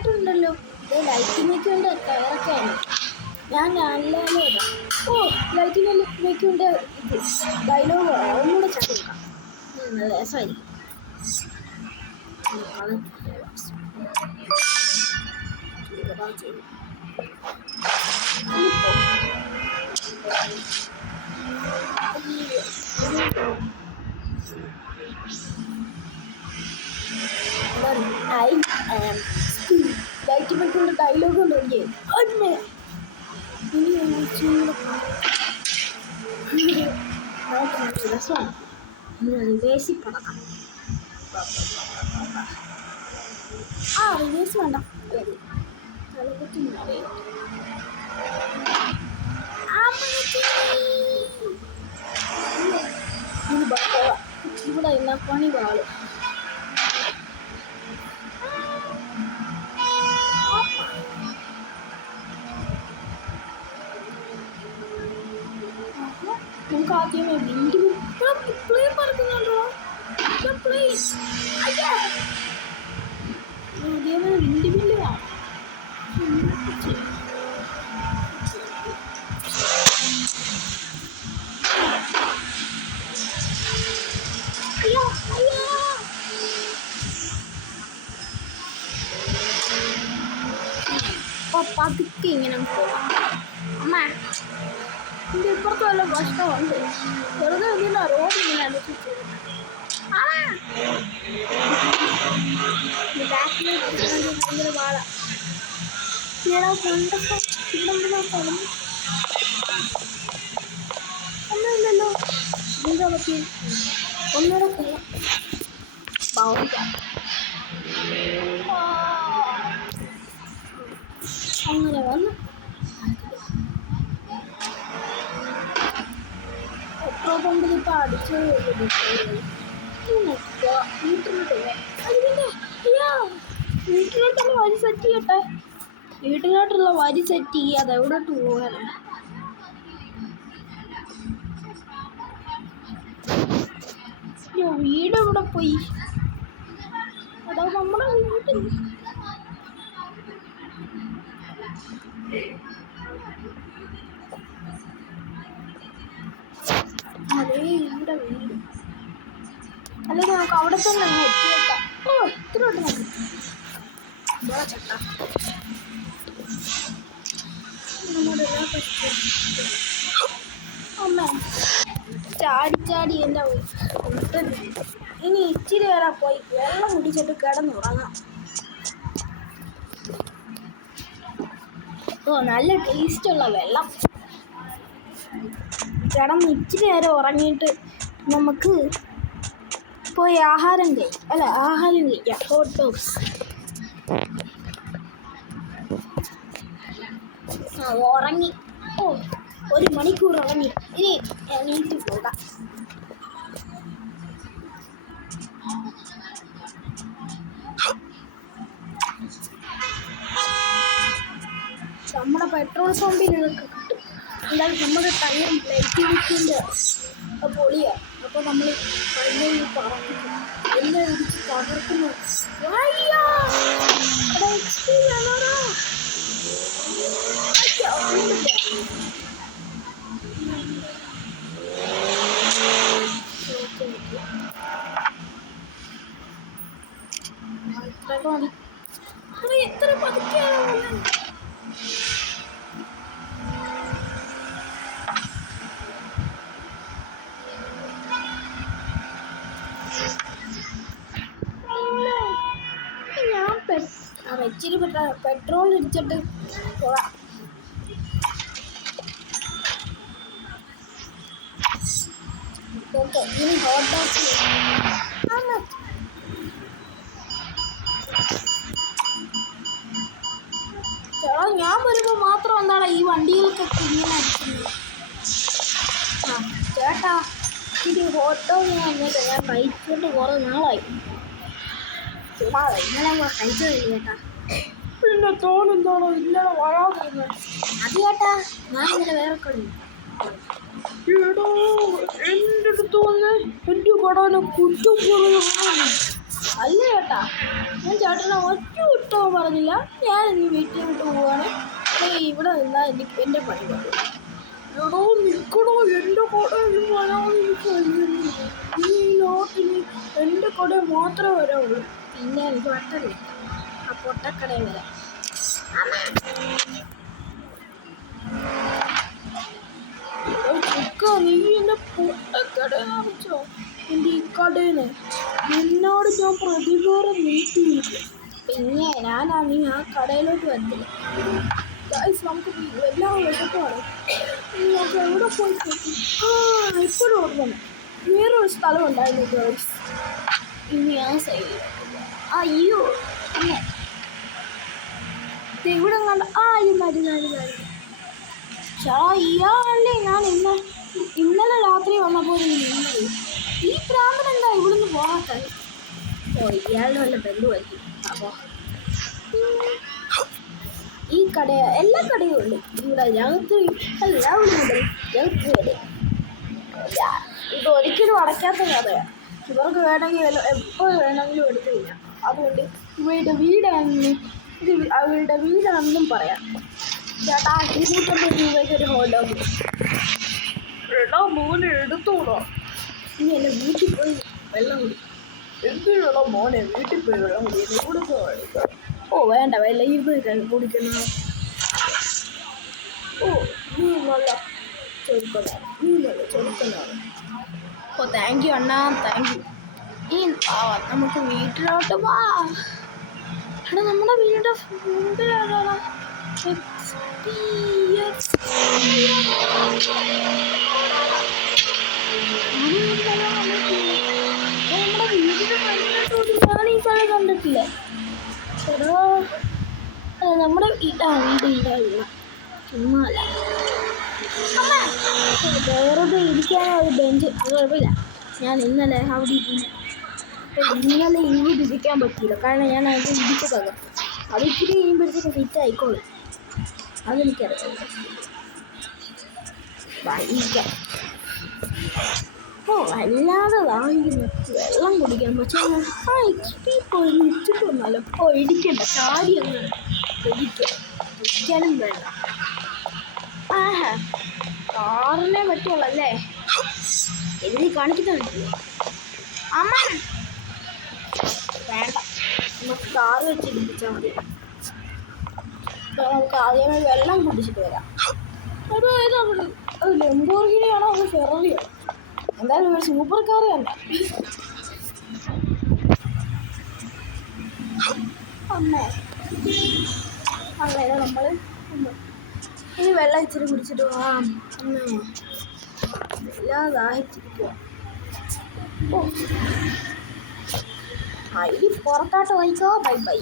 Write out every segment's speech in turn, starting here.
സ്കൂട്ടറുണ്ടല്ലോ, ലൈറ്റിനൊക്കെ ഉണ്ട്, ടയറൊക്കെയാണ്. ഞാൻ നല്ലപോലെ ഇടാം. ഓ ലൈറ്റിനൊക്കെ ഉണ്ട്. ഇത് ഡയലോഗ് ഒന്നുകൂടെ ചേർക്കാം, നല്ല രസമായിരിക്കും. I am Steve. ലൈറ്റിനൊക്കെയുള്ള ഡയലോഗ് ഉണ്ട്. രസമാണ്. റിവേഴ്സിൽ പടക്കാം. റിവേഴ്സ് വേണ്ട, ഇവിടെ എല്ലാ പണി പാളും. നമുക്ക് ആദ്യമേ വിൻഡ് പ്ലേ പറക്കുന്നുണ്ടോ? ആദ്യമേ വിൻഡ് മില്ല് കാണാം. അപ്പോൾ പതുക്കെ ഇങ്ങനെ പോവാം. അമ്മ ഇതിൻ്റെ ഇപ്പുറത്ത് വല്ല പ്രശ്നമുണ്ട്. വെറുതെ ഇതിൻ്റെ റോഡ് ഇങ്ങനെ അടിച്ചിട്ട് ഭയങ്കര വാഴ ഒന്നുമില്ലല്ലോ. എന്താ പറ്റി? ഒന്നര അങ്ങനെ വന്ന് പെട്രോൾ പമ്പിൽ ഇപ്പം അടിച്ചു വീട്ടിലോട്ടുള്ള വരി സെറ്റ് ചെയ്യട്ടെ. വീട്ടിലോട്ടുള്ള വരി സെറ്റ് ചെയ്യാതെ എവിടോട്ട് പോകാനാ? വീട് എവിടെ പോയി? അതാ നമ്മുടെ വീട്ടിൽ. അതേ ഇവിടെ വീട്. അല്ലെങ്കിൽ നമുക്ക് അവിടെ തന്നെ അങ്ങ് എത്തിയേക്കാം. ഇത്രയോട്ട് നമുക്ക് ചേട്ടാ നമ്മുടെ എല്ലാ പ്രശ്നവും അമ്മ ചാടി എൻ്റെ ഇനി ഇച്ചിരി നേരം പോയി വെള്ളം കുടിച്ചിട്ട് കിടന്നുറങ്ങാം. നല്ല ടേസ്റ്റുള്ള വെള്ളം. കിടന്ന് ഇച്ചിരി നേരം ഉറങ്ങിയിട്ട് നമുക്ക് പോയി ആഹാരം കഴിക്കാം. ഹോട്ട് ഡോഗ്സ് ഉറങ്ങി. 1 മണിക്കൂർ ഉറങ്ങി. ഇനി എണീറ്റ് പോകാം. നമ്മുടെ പെട്രോൾ പമ്പിൽ ഇതൊക്കെ കിട്ടും. എന്തായാലും നമ്മുടെ ടയറും ലൈറ്റിൻ്റെ പൊളിയാണ്. അപ്പോൾ നമ്മൾ കഴിഞ്ഞ പറപ്പിക്കും എല്ലാം ഇടിച്ച് തകർക്കുന്നു. എത്ര പതുക്കെയാണ് ഇച്ചിരി പെട്രോൾ ഇടിച്ചിട്ട് പോകാം. ഓക്കെ, ഇനി ഹോട്ട് ഡോഗ്സ് ചേട്ടാ ഞാൻ വരുമ്പോൾ മാത്രം എന്താണ് ഈ വണ്ടികൾക്കൊക്കെ ഇങ്ങനെ അടിക്കുന്നത്? ചേട്ടാ ഇച്ചിരി ഹോട്ട് ഡോഗ് ഞാൻ കഴിച്ചിട്ട് കുറേ നാളായി. ഇന്നലെ കഴിച്ചതില്ല ചേട്ടാ. പിന്നെ തോന്നെന്താണോ ഇന്നലെ വരാതിരുന്നത്? അത് ചേട്ടാ ഞാൻ ഇന്നലെ വേറെ കളി. എൻ്റെ അടുത്ത് വന്ന് എൻ്റെ കടനെ കുറ്റം പറയുന്നു. അല്ല ചേട്ടാ, ഞാൻ ചേട്ടനെ ഒറ്റ വിട്ടോ പറഞ്ഞില്ല. ഞാൻ ഇനി വീട്ടിൽ വിട്ട് പോവാണ്. ഇവിടെ നിന്നാൽ എൻ്റെ പണി പറ്റും. എടോ നിൽക്കണോ, എൻ്റെ കടയിൽ വരാൻ എനിക്ക് ഈ ലോട്ടിന് എൻ്റെ കടയിൽ മാത്രമേ വരാവുള്ളൂ. പിന്നെ എനിക്ക് വട്ടല്ലേ ആ പൊട്ടക്കടയിൽ വരാം. ചുക്ക, നീ എന്നെ പൊട്ടക്കട കാണിച്ചോ? എൻ്റെ ഈ കടയിന് എന്നോട് ഞാൻ പ്രതികാരം നീട്ടിയില്ല. പിന്നെ നീ ആ കടയിലോട്ട് വരത്തില്ല. നമുക്ക് എല്ലാം വിശപ്പാണ്. നമുക്ക് എവിടെ പോയി ഇപ്പോഴും ഓർമ്മ വേറൊരു സ്ഥലം ഉണ്ടായിരുന്നു ഗേൾസ്. ഇനി ആ സൈഡിൽ അയ്യോ ഇവിടെ കണ്ട ഇയാളല്ലേ ഞാൻ ഇന്നലെ രാത്രി വന്നപ്പോൾ ഈ പ്രാന്തൻ എന്താ ഇവിടുന്ന് പോകാത്തത്? ഇയാളുടെ വല്ല ബന്ധുവായിരിക്കും. അപ്പോൾ ഈ എല്ലാ കടയും ഉണ്ട് ഇവിടെ. ഞങ്ങൾക്ക് വരെ ഇത് ഒരിക്കലും അടയ്ക്കാത്ത കടയാണ്. ഇവർക്ക് വേണമെങ്കിൽ എപ്പോൾ വേണമെങ്കിലും എടുത്തു കഴിഞ്ഞാൽ. അതുകൊണ്ട് ഇവരുടെ വീടാണെന്നും പറയാം. ചേട്ടാ 250 രൂപയ്ക്ക് ഒരു ഹോട്ട് ഡോഗ് എടാ മോനെ എടുത്തോളോ. ഇനി എന്നെ വീട്ടിൽ പോയി വെള്ളം കുടി. എന്തിനാണോ മോനെ വീട്ടിൽ പോയി വെള്ളം കുടിക്കുന്നത്? കൊടുക്കുക. വേണ്ട വെള്ളം ഇരുന്ന് കുടിക്കുന്ന. നീ നല്ല ചൊരുക്കുന്നതാണ്. Thank you Anna, thank you. നമുക്ക് വീട്ടിലോട്ട് വാ. എടാ നമ്മുടെ വീടിൻ്റെ മുമ്പിലാണ് ഞാൻ ഈ സ്ഥലം കണ്ടിട്ടില്ല. ചേട്ടാ നമ്മുടെ വീട് ചുമ്മാല്ല. വേറൊരു ഇരിക്കാനോ ഒരു ബെഞ്ച് കുഴപ്പമില്ല. ഞാൻ ഇന്നലെ അവിടെ ഇന്നലെ ഇങ്ങോട്ട് ഇരിക്കാൻ പറ്റിയില്ല. കാരണം ഞാൻ അതിൻ്റെ ഇടിച്ച് തകർത്തു. അത് ഇത്തിരി കഴിയുമ്പോഴത്തേക്ക് ഫിറ്റ് ആയിക്കോളും. അതെനിക്കറിയാം. വൈകിക്കാം. അല്ലാതെ വാങ്ങിക്കുന്നു വെള്ളം കുടിക്കാൻ. പക്ഷേ ഇച്ചിട്ട് വന്നാലോ ഇടിക്കണ്ട. ചാടി അങ്ങ് ഇരിക്കാനും വേണ്ട. കാറിനെ പറ്റുള്ളല്ലേ എഴുതി കാണിക്കാൻ പറ്റില്ല. അമ്മ വേണ്ട, നമുക്ക് കാറ് വെച്ചിരിപ്പിച്ചാൽ മതി. നമുക്ക് ആദ്യമേ വെള്ളം കുടിച്ചിട്ട് വരാം. അത് ലംബോർഗിനിയാണോ അത് ഫെററിയോ? എന്തായാലും ഒരു സൂപ്പർ കാർ തന്നെ. അമ്മേ അങ്ങനെ നമ്മൾ ഇനി വെള്ളം ഇച്ചിരി കുടിച്ചിട്ട് പോവാം. അമ്മേ എല്ലാം ദാഹിച്ചിരിക്കുക. ഇനി പുറത്തോട്ട് പോയിക്കോ. Bye bye.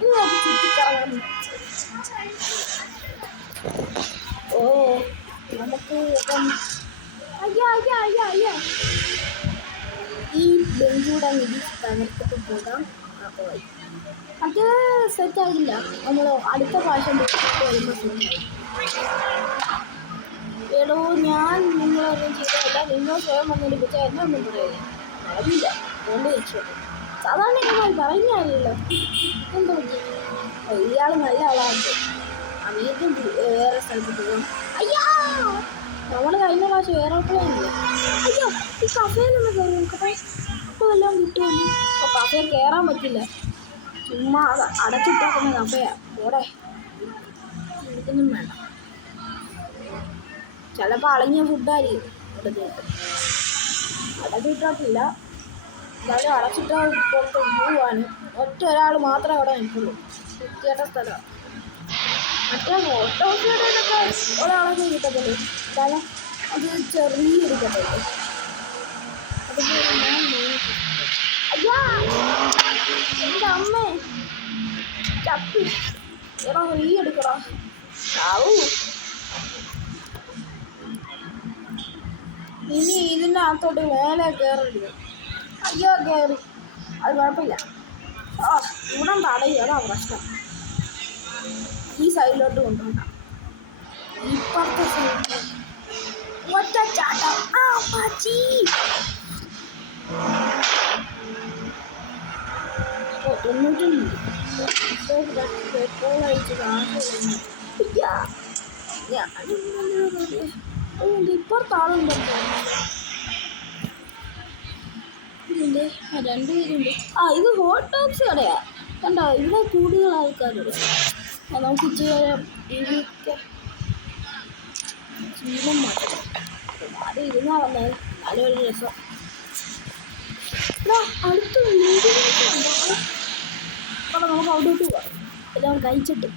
ഇനി നമുക്ക് ചുറ്റിക്കറങ്ങാൻ. നമുക്ക് ഇപ്പം ഈ ബെഞ്ചൂടെ മിതി തകർത്തിട്ട് പോകാം. അപ്പോൾ അത് സെറ്റാകില്ല. നമ്മൾ അടുത്ത പ്രാവശ്യം വരുമ്പോൾ സെറ്റായി. എടോ ഞാൻ നിങ്ങളൊന്നും ചെയ്തതല്ല. നിങ്ങൾ സ്വയം വന്നെടുപ്പിച്ചാൽ എന്നെ ഒന്നും പറയില്ല. അറിയില്ല. അതുകൊണ്ട് രക്ഷപ്പെട്ടു. സാധാരണ നിങ്ങൾ പറഞ്ഞാലല്ലോ. എന്താ പറ്റി? ഇയാൾ നല്ല ആളാണ്. വീണ്ടും വേറെ സ്ഥലത്ത് പോകാം. അയ്യോ നമ്മൾ കഴിഞ്ഞ പ്രാവശ്യം എയറോപ്ലെയിനില്ല. അയ്യോ ഈ കഫേയിലൊന്ന് കയറി നോക്കട്ടെ. അപ്പോൾ എല്ലാം കിട്ടുമല്ലോ. അപ്പോൾ കഫേയിൽ കയറാൻ പറ്റില്ല. ചുമ്മാ അത് അടച്ചിട്ടേക്കുന്ന കഫയാ. ഓടെ എനിക്കൊന്നും വേണ്ട. ചിലപ്പോൾ അളങ്ങിയ ഫുഡായിരിക്കും എടുത്തിട്ട്. അടച്ചിട്ടില്ല. എന്നാലും അടച്ചിട്ടാൽ പുറത്ത് പോവാണ്. ഒരാൾ മാത്രമേ അവിടെ നിൽക്കുള്ളൂ. വൃത്തിയായിട്ട സ്ഥലമാണ്. മറ്റേ ഓട്ടോസിലൊക്കെ ഒരാളൊക്കെ കിട്ടത്തുള്ളൂ. കാരണം അത് ചെറിയൊരു കഥയല്ലേ. അതുപോലെ ഞാൻ അയ്യാ എൻ്റെ അമ്മേ ചപ്പി എടാ റീ എടുക്കടാ. ഇനി ഇതിൻ്റെ അകത്തോട്ട് മേലെ കയറരുത്. അയ്യോ കയറി. അത് കുഴപ്പമില്ല. ഇവിടെ തടയും. അതാ പ്രശ്നം. ഈ സൈഡിലോട്ട് കൊണ്ടുപോകണം. ഇപ്പുറത്തെ സൈഡിൽ ഒറ്റച്ചാട്ടം. 95 പെട്രോൾ അടിച്ച് ഇപ്പുറത്താളുണ്ടോ? ഇതിൻ്റെ 2 പേരുണ്ട്. ഇത് ഹോട്ട് ഡോഗ്സ് കടയാ. കണ്ടോ, ഇവിടെ കൂടുതൽ ആൾക്കാരുണ്ട്. നമുക്ക് ഇച്ചിരി ജീവൻ മാത്രം അത് ഇരുന്നാ വന്നത് നല്ലൊരു രസം. അടുത്ത നമുക്ക് അവിടോട്ട് പോവാം. എല്ലാം കഴിച്ചിട്ട്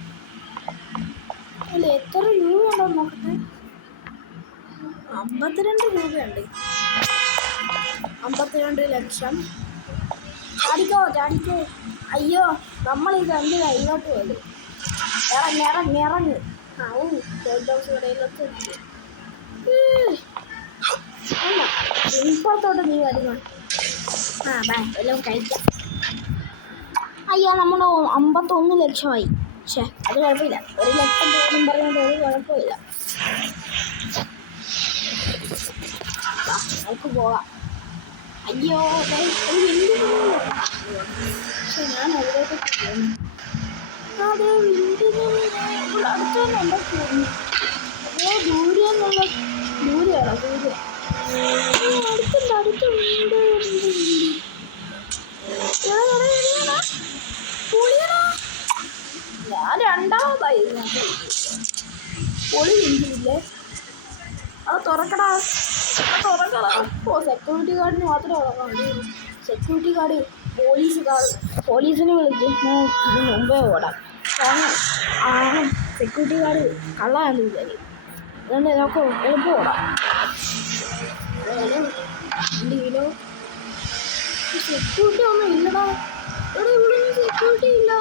അല്ല എത്ര രൂപയുണ്ടോ നോക്കട്ടെ. 52 രൂപയുണ്ട്. 52 ലക്ഷം. ചാടിക്കോ. അയ്യോ, നമ്മളിത് എന്ത് കയ്യിലോട്ട് പോലും. ഇറങ്ങ്. ഹോട്ട് ഡോഗ്സ് കടയിലൊക്കെ ഇപ്പുറത്തോട്ട് നീ വരുന്നു. എല്ലാം കഴിക്കാം. അയ്യോ, നമ്മുടെ 51 ലക്ഷമായി. അത് കുഴപ്പമില്ല. 1 ലക്ഷം പോലും പറയുന്നത് ഒരു കുഴപ്പമില്ല. നമുക്ക് പോവാം. അയ്യോ, ഞാൻ അതിലേക്ക് പോകുന്നു. അതെ, വീടിന് അടുത്ത് തന്നെ ഉണ്ടാക്കുന്നു. അതേ ദൂരെയാണോ? അടുത്തുണ്ട് വീട്. ഞാൻ രണ്ടാമതായി പൊളി വീട്ടിലില്ലേ. അത് തുറക്കടാ. സെക്യൂരിറ്റി ഗാർഡിന് മാത്രമേ തുറക്കാൻ. സെക്യൂരിറ്റി ഗാർഡ് പോലീസിനെ വിളിക്കും. മുമ്പേ ഓടാം. സെക്യൂരിറ്റി ഗാർഡ് കള്ളാണെന്ന് വിചാരിക്കും. അതുകൊണ്ട് നമുക്ക് എളുപ്പം ഓടാം. കിലോ സെക്യൂരിറ്റി ഒന്നും ഇല്ലടാ. ഇവിടെ സെക്യൂരിറ്റി ഇല്ല.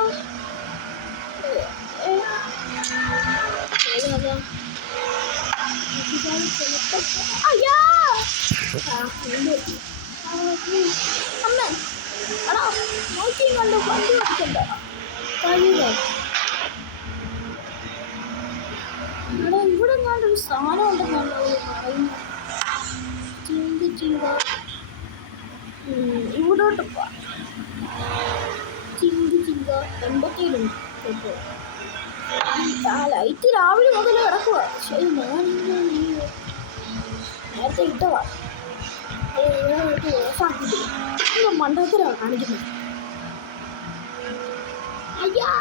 അയ്യാ, അമ്മ എടാ നോക്കി കണ്ടു വണ്ടി ഓടിക്കണ്ട കഴിയില്ലേ. എടാ, ഇവിടെ ഞാനൊരു സാധനം ഉണ്ടെന്നാണ് പറയുന്നത്. ഇവിടോട്ട് പോവാം. 87 കേട്ടോ. ലൈറ്റ് രാവിലെ മുതൽ കിടക്കുക. ശരി, ഞാൻ നേരത്തെ ഇട്ടതാ. ഓഫാക്കിട്ട് മണ്ടത്തിലാണ് കാണിക്കുന്നത്. അയ്യാ,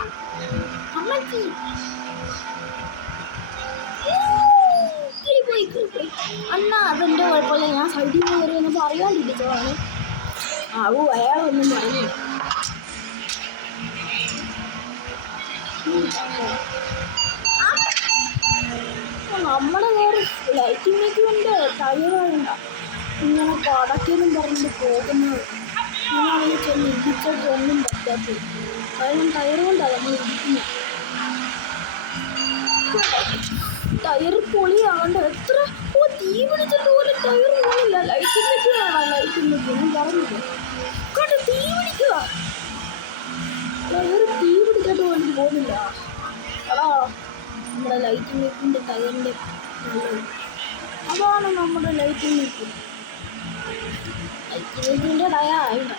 അമ്മച്ചി പോയി അണ്ണ. അതെൻ്റെ കുഴപ്പമില്ല. ഞാൻ സൈഡിൽ നിന്ന് കയറി വന്നപ്പോൾ അറിയാണ്ടിരിച്ചതാണ്. അയാളൊന്നും പറഞ്ഞു. നമ്മുടെ നേരെ ലൈറ്റിംഗ് മേക്കിൻ്റെ ടയറുണ്ട ഇങ്ങനെ പടക്കെന്നും പറഞ്ഞിട്ട് പോകുന്നത്. ഇങ്ങനെ ചെന്ന് ഇടിച്ചൊന്നും പറ്റാത്തത്. കാരണം ടയർ കൊണ്ടാണ് നമ്മൾ ഇടിക്കുന്നത്. ടയർ പൊളിയാകണ്ട. എത്ര തീ പിടിച്ചിട്ട് പോലെ ടയർ പോലില്ല. ലൈറ്റിംഗ് മേക്ക് വേണം. ലൈറ്റിംഗ് മേക്ക് ഞാൻ പറഞ്ഞില്ല കേട്ടോ. തീ പിടിക്കുക. ടയർ തീ പിടിച്ചിട്ട് പോലും പോകുന്നില്ല. എടാ, നമ്മുടെ ലൈറ്റിംഗ് മേക്കിൻ്റെ ടയറിൻ്റെ അതാണ് നമ്മുടെ ലൈറ്റിംഗ് മേക്ക്. ലൈറ്റിംഗ് മേക്കിൻ്റെ ടയർ ആയില്ല.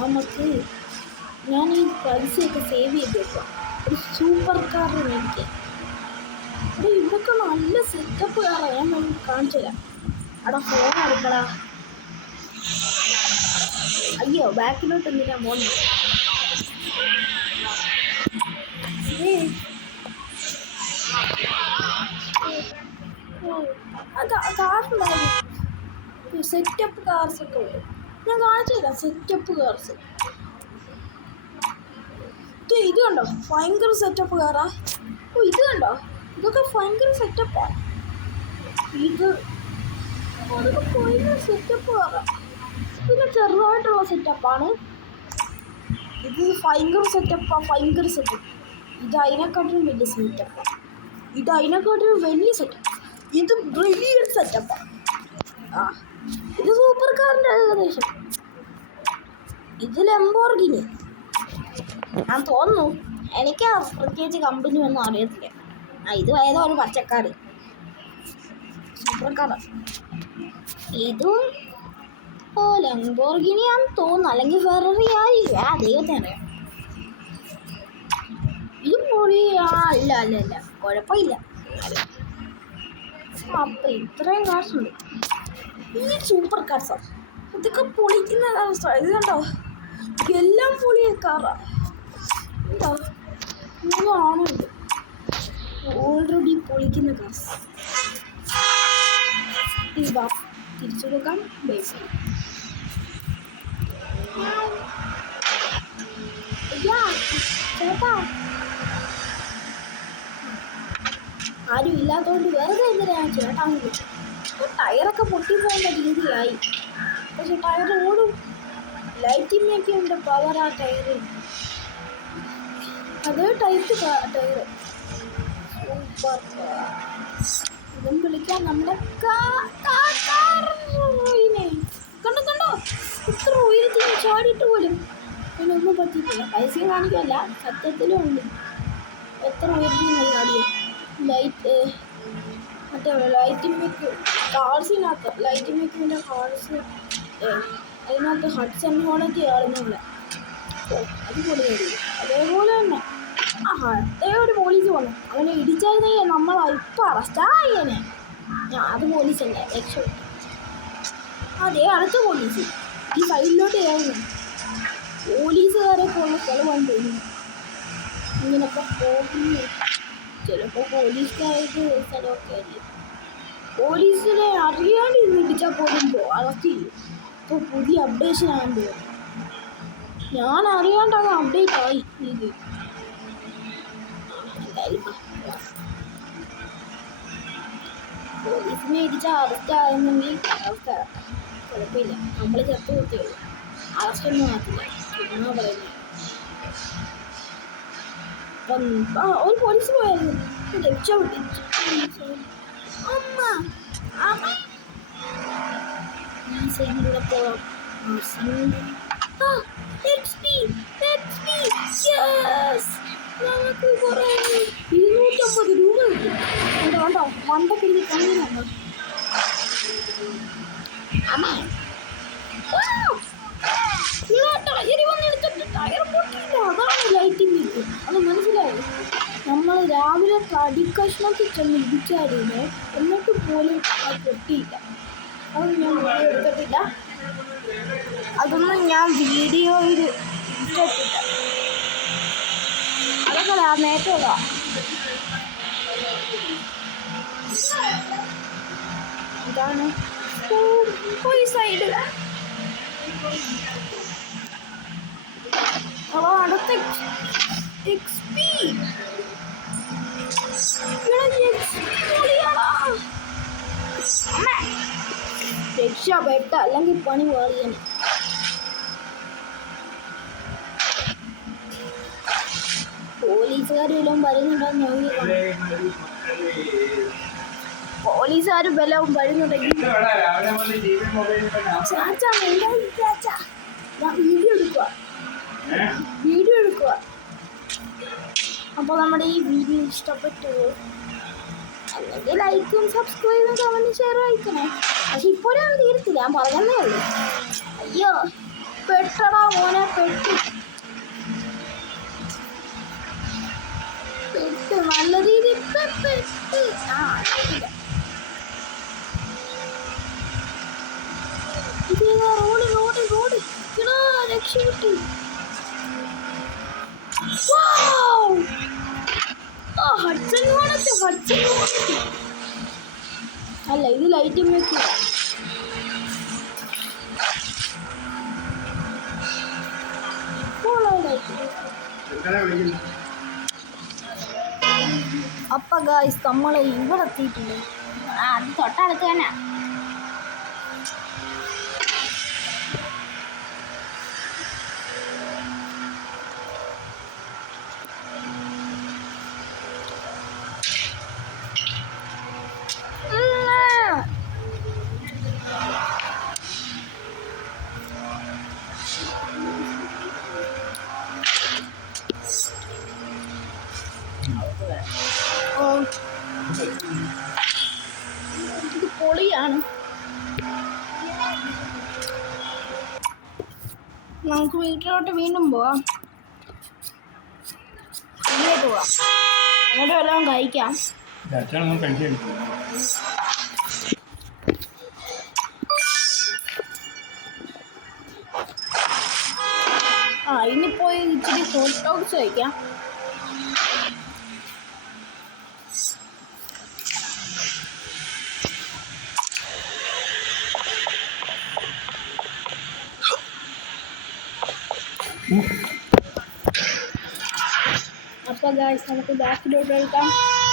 നമുക്ക് ഞാൻ ഈ പൈസയൊക്കെ സേവ് ചെയ്ത് വെക്കാം. ഒരു സൂപ്പർ കാർ മേടിക്കാം. അവിടെ ഇതൊക്കെ നല്ല സെറ്റപ്പ് കാറാണ്. ഞാൻ നമുക്ക് കാണിച്ചു തരാം. അവിടെ ഫോൺ എടുക്കടാ. അയ്യോ, ബാക്കിലോട്ട് എന്തിനാ പോകുന്നത്? കാറുണ്ടാവും. സെറ്റപ്പ് കാർസൊക്കെ വരും. ഞാൻ കാണിച്ചു തരാം. സെറ്റപ്പ് കാർസ് ഇത് കണ്ടോ, ഭയങ്കര സെറ്റപ്പ് കാറാ. ഇത് കണ്ടോ, ഇതൊക്കെ ഭയങ്കര സെറ്റപ്പാണ്. അതൊക്കെ ഭയങ്കര സെറ്റപ്പ് കാറാ. പിന്നെ ചെറുതായിട്ടുള്ള സെറ്റപ്പാണ്. ഇത് ഭയങ്കര സെറ്റപ്പ്. ഇത് അതിനെക്കാട്ടിലും വലിയ സെറ്റപ്പാണ്. ഇത് ബ്രില്യൻ സെറ്റപ്പാണ്. ഇത് സൂപ്പർ കാറിൻ്റെ ഏകദേശം. ഇത് ലംബോർഗിനി ഞാൻ തോന്നുന്നു. എനിക്ക് പ്രത്യേകിച്ച് കമ്പനി ഒന്നും അറിയത്തില്ല. ഇത് ഏതോ ഒരു പച്ചക്കാർ സൂപ്പർ കാർ. ഇതും ലംബോർഗിനിയാന്ന് തോന്നുന്നു, അല്ലെങ്കിൽ ഫെററി ആയില്ല, ദൈവത്തെ അറിയാം. ഇതും പൊളി. അല്ല കുഴപ്പമില്ല. അപ്പൊ ഇത്രയും കാർസുണ്ട്. ഈ സൂപ്പർ കാർസാണ് ഇതൊക്കെ പൊളിക്കുന്ന കാർസാണ്. ഇത് കണ്ടോ, എല്ലാം പൊളിയ കാറാ. എന്താ ആണോ ഇത് ഓൾറെഡി പൊളിക്കുന്ന കാർസ്. തിരിച്ചു കൊടുക്കാം ബേസ്. ചേട്ടാ ആരും ഇല്ലാത്തതുകൊണ്ട് വെറുതെ എന്തിനാ ചേട്ടാന്ന് വിളിച്ചു. ടയറൊക്കെ പൊട്ടിപ്പോകുന്ന രീതിയായി, പക്ഷെ ടയർ ഓടും. ലൈറ്റിങ്ങൊക്കെ ഉണ്ട്, പവർ ആ ടയറ്. അതേ ടൈപ്പ് ടയർ. സൂപ്പർ. ഇതും വിളിക്കാം നമ്മുടെ കണ്ടോ ഇത്ര ഉയരത്തിൽ ചാടിയിട്ട് പോലും അതിനൊന്നും പറ്റിയിട്ടില്ല. പൈസയും കാണിക്കല്ല, സത്യത്തിലും ഉണ്ട്. എത്ര ഉയരത്തിൽ ചാടിയ ലൈറ്റ് മറ്റേ ലൈറ്റിംഗ് മേക്ക് കാർസിനകത്ത് ലൈറ്റിംഗ് മേക്കിൻ്റെ കാർസ് അതിനകത്ത് ഹഡ്സൺ ഹോണൊക്കെ ആളുന്നില്ല. അത് പൊളിയായിരിക്കും. അതേപോലെ തന്നെ അതേ ഒരു പോലീസ് വന്നു, അവനെ ഇടിച്ചായിരുന്നെങ്കിൽ നമ്മൾ ഇപ്പം അറസ്റ്റായേനെ. അത് പോലീസല്ല, രക്ഷപ്പെട്ടു. അതേ അടുത്ത പോലീസ് ഈ സൈഡിലോട്ട് കയറുന്നു. പോലീസുകാരെ പോകുന്ന സ്ഥലമാണ് തോന്നുന്നു. ഇങ്ങനൊക്കെ പോകുന്നു. ചിലപ്പോൾ പോലീസുകാർക്ക് സ്ഥലമൊക്കെ ആയിരിക്കും. പോലീസിനെ അറിയാണ്ട് ഇടിച്ചാൽ പോലും അറസ്റ്റ് ചെയ്യും. ഇപ്പോൾ പുതിയ അപ്ഡേഷൻ ആണെന്ന് തോന്നുന്നു. ഞാൻ അറിയാണ്ടാണ് അപ്ഡേറ്റ് ആയി ഇത്. പോലീസിനെ ഇടിച്ചാൽ അറസ്റ്റ് ആകുന്നെങ്കിൽ അവസ്ഥ കുഴപ്പമില്ല, നമ്മൾ ചത്തു കുത്തിയുള്ളൂ. അറസ്റ്റൊന്നും ആകത്തില്ല എന്നാ പറയുന്നത്. ഒരു പോലീസ് പോയായിരുന്നു, രക്ഷപ്പെട്ടു. ഈ സൈഡിലൂടെ പോകാം. നമുക്ക് കുറേ 250 രൂപ കിട്ടും. കണ്ടോ മണ്ടൊക്കെ ഇരുന്ന് കണ്ടിരുന്നോ. ടയർ വന്നെടുത്തിട്ട് ടയർ പൊട്ടിയില്ല. അതാണ് ലൈറ്റിംഗ് വീക്ക്. അത് മനസ്സിലായി. നമ്മൾ രാവിലെ കടിക്കഷ്ണത്തിൽ ചെന്ന് ഇടിച്ചായിരുന്നു, എന്നിട്ട് പോലും അത് പൊട്ടിയില്ല. അതൊന്നും ഞാൻ വീഡിയോ എടുത്തിട്ടില്ല. അതൊന്നും ഞാൻ വീഡിയോയിൽ ഇട്ടിട്ടില്ല. അതൊക്കെ നേരത്തെ ഇതാണ് ഈ സൈഡ്. അടുത്ത രക്ഷപ്പെട്ട, അല്ലെങ്കിൽ പണി മാറിയാണ്. പോലീസുകാരെല്ലാം വരുന്നുണ്ടെന്ന് നോക്കി. പോലീസുകാർ ബലവും വരുന്നുണ്ടെങ്കിൽ ഞാൻ വീഡിയോ എടുക്കുക. അപ്പോൾ നമ്മുടെ ഈ വീഡിയോ ഇഷ്ടപ്പെട്ടു അല്ലെങ്കിൽ ലൈക്കും സബ്സ്ക്രൈബും കമൻറ്റും ഷെയറും അയക്കണേ. പക്ഷെ ഇപ്പോഴും തീരത്തില്ല, ഞാൻ പറഞ്ഞതേ ഉള്ളൂ. അയ്യോ പെട്ടടാ മോനെ, പെട്ട് നല്ല രീതിയിൽ റോഡ് ഇടാ, രക്ഷപ്പെട്ടു. ഹഡ്സൺ അല്ല, ഇത് ലൈറ്റിംഗ് മേക്ക്. അപ്പൊ ഗായ്സ് നമ്മൾ ഇവിടെ എത്തിയിട്ടുണ്ട്. അത് തൊട്ടടുത്ത് തന്നെ. നമുക്ക് വീട്ടിലോട്ട് വീണ്ടും പോവാം. വീട്ടിലോട്ട് പോവാം, എന്നിട്ട് വല്ലതും കഴിക്കാം. ഇനി പോയി ഇച്ചിരി ഹോട്ട് ഡോഗ്സ് കഴിക്കാം. അപ്പോൾ ഗായ്സ് നമുക്ക് ബാക്കിലോട്ട് എടുക്കാം,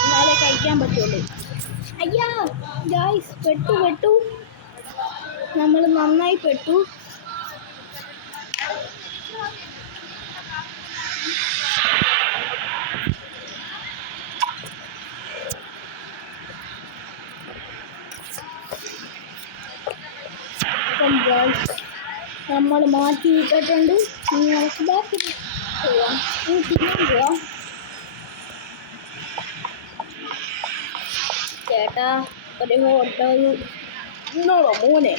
എന്നാലേ കഴിക്കാൻ പറ്റുള്ളൂ. അയ്യാ ഗായ്സ്, പെട്ടു നമ്മൾ നന്നായി പെട്ടു. അപ്പം ഗായ്സ് നമ്മൾ മാറ്റി വിട്ടിട്ടുണ്ട്. ഇനി നമുക്ക് ബാക്കിൽ പോവാം. പോവാം ചേട്ടാ, ഒരു ഹോട്ടൽ ഇന്നോളോ മോനെ.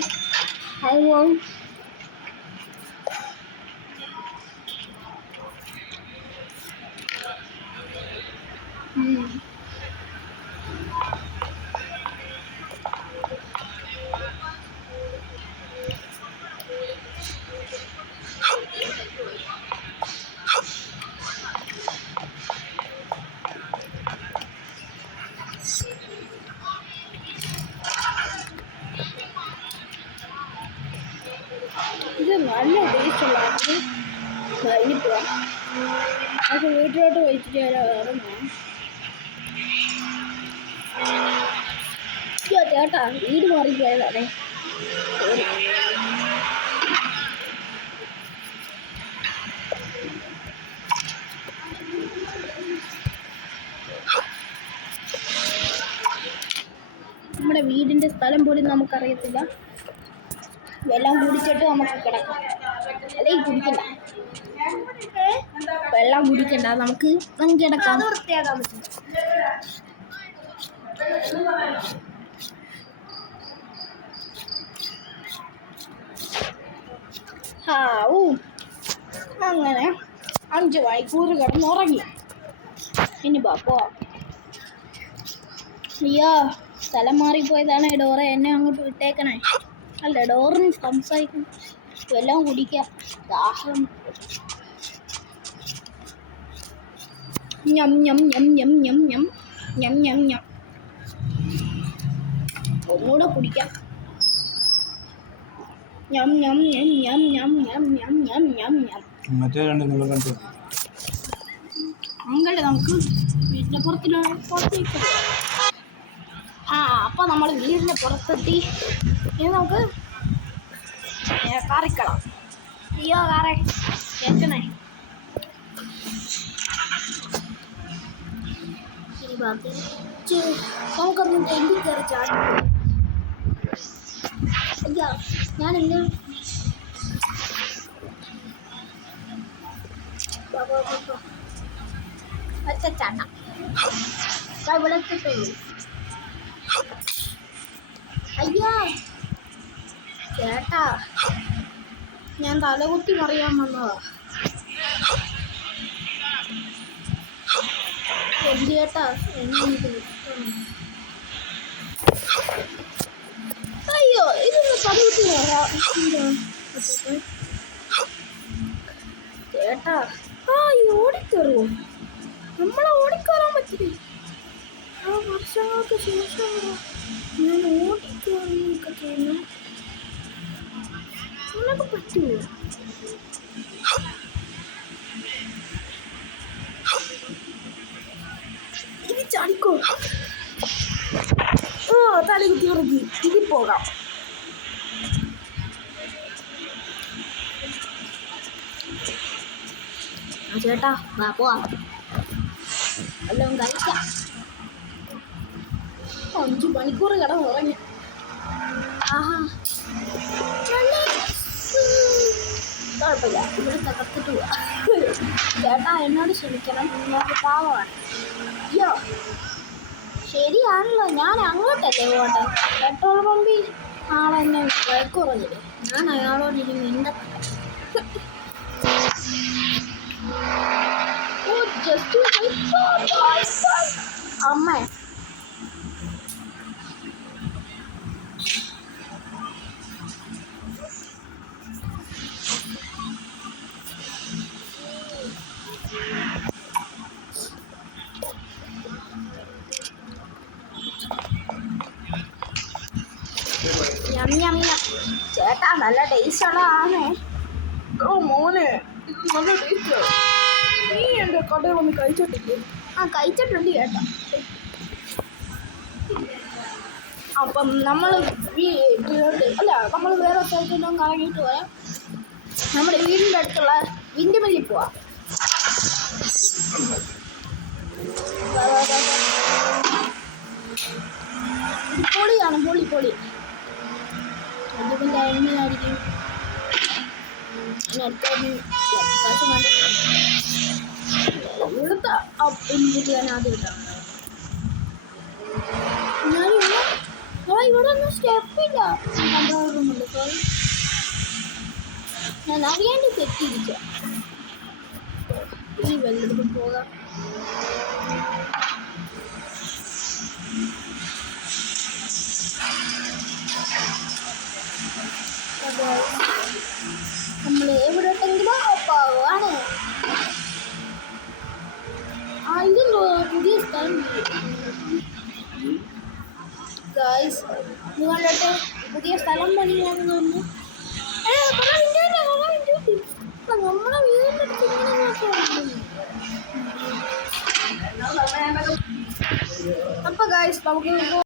ഇത് നല്ല ടേസ്റ്റുള്ളതാണ്. ഇനി പോവാം, അത് വീട്ടിലോട്ട് കഴിച്ചിട്ട് വരാം. ചേട്ടാ, വീട് മാറിപ്പോയതാണേ. നമ്മുടെ വീടിൻ്റെ സ്ഥലം പോലും നമുക്കറിയത്തില്ല. വെള്ളം കുടിച്ചിട്ട് നമുക്ക് കിടക്കാം. അല്ലെങ്കിൽ കുടിക്കണ്ട, വെള്ളം കുടിക്കണ്ട, നമുക്ക് കിടക്കാം. വൃത്തിയാക്കാൻ പറ്റും. അങ്ങനെ 5 മണിക്കൂർ കിടന്നുറങ്ങി. ഇനി പോവാം. അയ്യോ, സ്ഥലം മാറിപ്പോയതാണ്. ഡോറെ എന്നെ അങ്ങോട്ട് വിട്ടേക്കണേ. അല്ല, ഡോറിന് സംസാരിക്കും. വെള്ളം കുടിക്കാം, ദാഹം. ഞം ഞം ഞം ഞം ഞം ഞം ഞം ഞം ഞം. ഒന്നുകൂടെ കുടിക്കാം. ഞം ഞം ഞം ഞം ഞം ഞം ഞം ഞം ഞം ഞം. അങ്ങനെ നമുക്ക് വീടിൻ്റെ പുറത്തേക്ക്. അപ്പോൾ നമ്മൾ വീടിൻ്റെ പുറത്തെത്തി. ഇനി നമുക്ക് കറിക്കണം. അയ്യോ കാറേ കേൾക്കണേ. നമുക്കൊന്ന് ടെൻറ്റിൽ കയറി ചാടി. അയ്യോ, ഞാനെന്ത് ചാട്ട വിളക്കിട്ടുള്ളൂ. അയ്യോ ചേട്ടാ, ഞാൻ തലകുത്തി മറിയാൻ വന്നതാ. ചേട്ടാ, അയ്യോ, ഇതൊന്ന് തലകുത്തി മറിയാം ചേട്ടാ. ഓടിക്കയറുമോ? നമ്മളെ ഓടിക്കയറാൻ പറ്റില്ലേ? വർഷങ്ങൾക്ക് ശേഷം ഞാൻ ഓടിക്കയറിയൊക്കെ ചെയ്യുന്നു. നിനക്ക് പറ്റുമോ? ഇത് ചാടിക്കോ. തലകുത്തി ഇറങ്ങി. ഇതിൽ പോകാം. ചേട്ടാ, പോവാം. എല്ലാം കഴിക്കാം. 5 മണിക്കൂർ കിടന്നുറങ്ങി. കുഴപ്പമില്ല, ഇവിടെ തകർത്തിട്ട് പോവാ. ചേട്ടാ, എന്നോട് ക്ഷമിക്കണം, നിങ്ങൾക്ക് പാവമാണ്. അയ്യോ, ശരിയാണല്ലോ, ഞാൻ അങ്ങോട്ടല്ലേ പോട്ടെ. പെട്രോൾ പമ്പിൽ ആളെന്നെ വഴക്കുറഞ്ഞില്ലേ, ഞാൻ അയാളോട് ഇനി മിണ്ടത്തില്ല. ഓ ജസ്റ്റ് അമ്മ ചേട്ടാ നല്ല ടേസ്റ്റ് ഉള്ളതാണേ. ഓ മോനെ ഇത് നല്ല ടേസ്റ്റ്. നീ എൻ്റെ കടയിൽ വന്ന് കഴിച്ചിട്ടില്ലേ? ആ കഴിച്ചിട്ടുണ്ട് ചേട്ടാ. അപ്പം നമ്മൾ നമ്മൾ വേറെ സ്ഥലത്തൊന്നും കറങ്ങിയിട്ട് പോയാൽ നമ്മുടെ വീടിൻ്റെ അടുത്തുള്ള വിൻഡ്മില്ലിൽ പോവാം. പൊളിയാണ് പൊളി. അതിൻ്റെ എങ്ങനെയായിരിക്കും ഇവിടുത്തെ എനിക്ക് ഞാൻ ആദ്യം കിട്ടാം. ഇവിടെ ഒന്നും സ്റ്റെപ്പില്ല. ഞാൻ അറിയാണ്ട് തെറ്റിയിരിക്ക. ഈ വെള്ളത്തിൽ പോകാം. നമ്മൾ എവിടെട്ടെങ്കിലും പോവാണ്. ഇതെന്തോ പുതിയ സ്ഥലം ഗൈസ്. നിങ്ങളുടെ പുതിയ സ്ഥലം പണിയാന്ന് തോന്നുന്നു. നമ്മുടെ വീടിൻ്റെ അടുത്ത്. അപ്പൊ ഗൈസ് നമുക്ക്